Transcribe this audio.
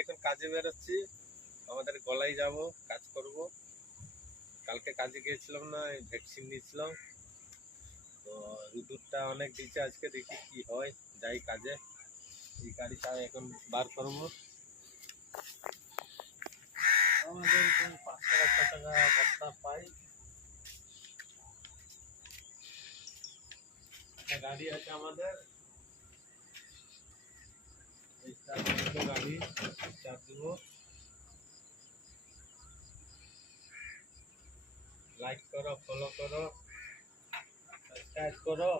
এখন কাজে বেরোচ্ছি, আমাদের গলায় যাব, কাজ করব। কালকে কাজে গিয়েছিলাম না, ভ্যাকসিন নিয়েছিলাম, তো রুদুরটা অনেক দিচ্ছে আজকে, দেখি কি হয়। যাই কাজে, এই গাড়িটা এখন বার করবো। আমাদের 500 টাকা বস্তা পাই। গাড়ি আছে আমাদের, গাড়ি চাপ দিব। লাইক করো, ফলো করো, সাবস্ক্রাইব করো।